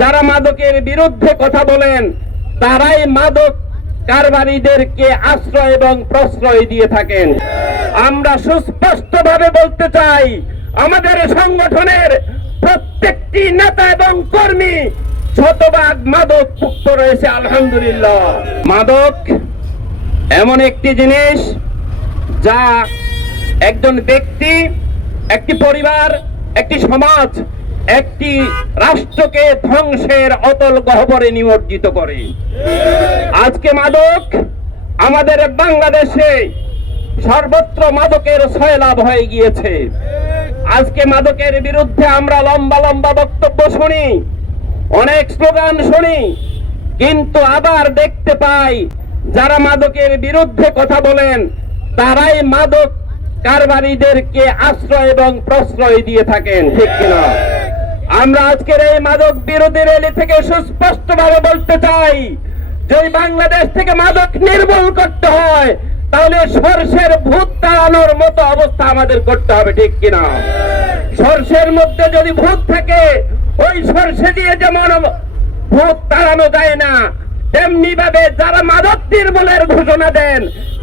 যারা মাদকের বিরুদ্ধে কথা বলেন তারাই মাদক কারবারিদেরকে আশ্রয় এবং প্রশ্রয় দিয়ে থাকেন। আমরা সুস্পষ্টভাবে বলতে চাই, আমাদের সংগঠনের প্রত্যেকটি নেতা এবং কর্মী শতভাগ মাদক মুক্ত রয়েছে আলহামদুলিল্লাহ। মাদক এমন একটি জিনিস যা একজন ব্যক্তি, একটি পরিবার, একটি সমাজ, একটি রাষ্ট্রকে ধ্বংসের অতল গহ্বরে নিমজ্জিত করে। আজকে মাদক আমাদের বাংলাদেশে সর্বত্র মাদকের সয়লাভ হয়ে গিয়েছে। আজকে মাদকের বিরুদ্ধে আমরা লম্বা লম্বা বক্তব্য শুনি, অনেক স্লোগান শুনি, কিন্তু আবার দেখতে পাই যারা মাদকের বিরুদ্ধে কথা বলেন তারাই মাদক কারবারিদেরকে আশ্রয় এবং প্রশ্রয় দিয়ে থাকেন, ঠিক কিনা? আমরা আজকের এই মাদক বিরোধী র্যালি থেকে সুস্পষ্টভাবে বলতে চাই, যদি বাংলাদেশ থেকে মাদক নির্মূল করতে হয় তাহলে সরষের ভূত তাড়ানোর মতো অবস্থা আমাদের করতে হবে, ঠিক কিনা? সরষের মধ্যে যদি ভূত থাকে, ওই সরষে দিয়ে যেমন ভূত তাড়ানো যায় না, তেমনি ভাবে যারা মাদক নির্মূলের ঘোষণা দেন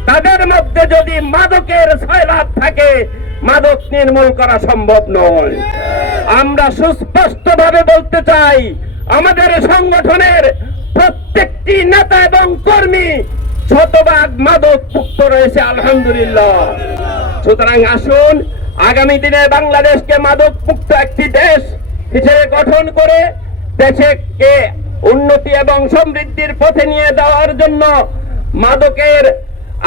তাদের মধ্যে যদি মাদকের সয়লাভ থাকে, মাদক নির্মূল করা সম্ভব নয়। আমরা সুস্পষ্টভাবে বলতে চাই, আমাদের সংগঠনের প্রত্যেকটি নেতা এবং কর্মী শতভাগ মাদক মুক্ত রয়েছে আলহামদুলিল্লাহ। সুতরাং আসুন আগামী দিনে বাংলাদেশকে মাদক মুক্ত একটি দেশ হিসেবে গঠন করে দেশকে উন্নতি এবং সমৃদ্ধির পথে নিয়ে যাওয়ার জন্য মাদকের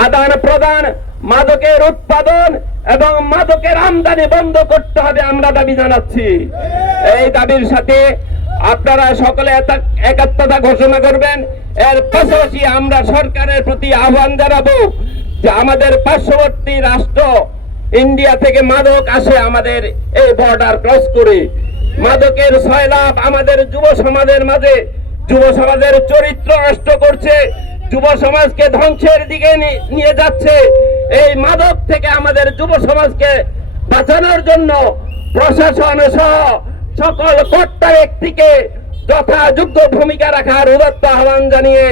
আদান প্রদান, মাদকের উৎপাদন এবং মাদকের আমদানি বন্ধ করতে হবে আমরা দাবি জানাচ্ছি। এই দাবির সাথে আপনারা সকলে একাত্মতা ঘোষণা করবেন। এর পাশাপাশি আমরা সরকারের প্রতি আহ্বান জানাবো যে আমাদের পার্শ্ববর্তী রাষ্ট্র ইন্ডিয়া থেকে মাদক আসে আমাদের এই বর্ডার ক্রস করে। মাদকের সয়লাভ আমাদের যুব সমাজের মাঝে যুব সমাজের চরিত্র নষ্ট করছে, যুব সমাজকে ধ্বংসের দিকে নিয়ে যাচ্ছে। এই মাদক থেকে আমাদের যুব সমাজকে বাঁচানোর জন্য প্রশাসন সহ সকল কর্তা ব্যক্তিকে যথাযোগ্য ভূমিকা রাখার উদাত্ত আহ্বান জানিয়ে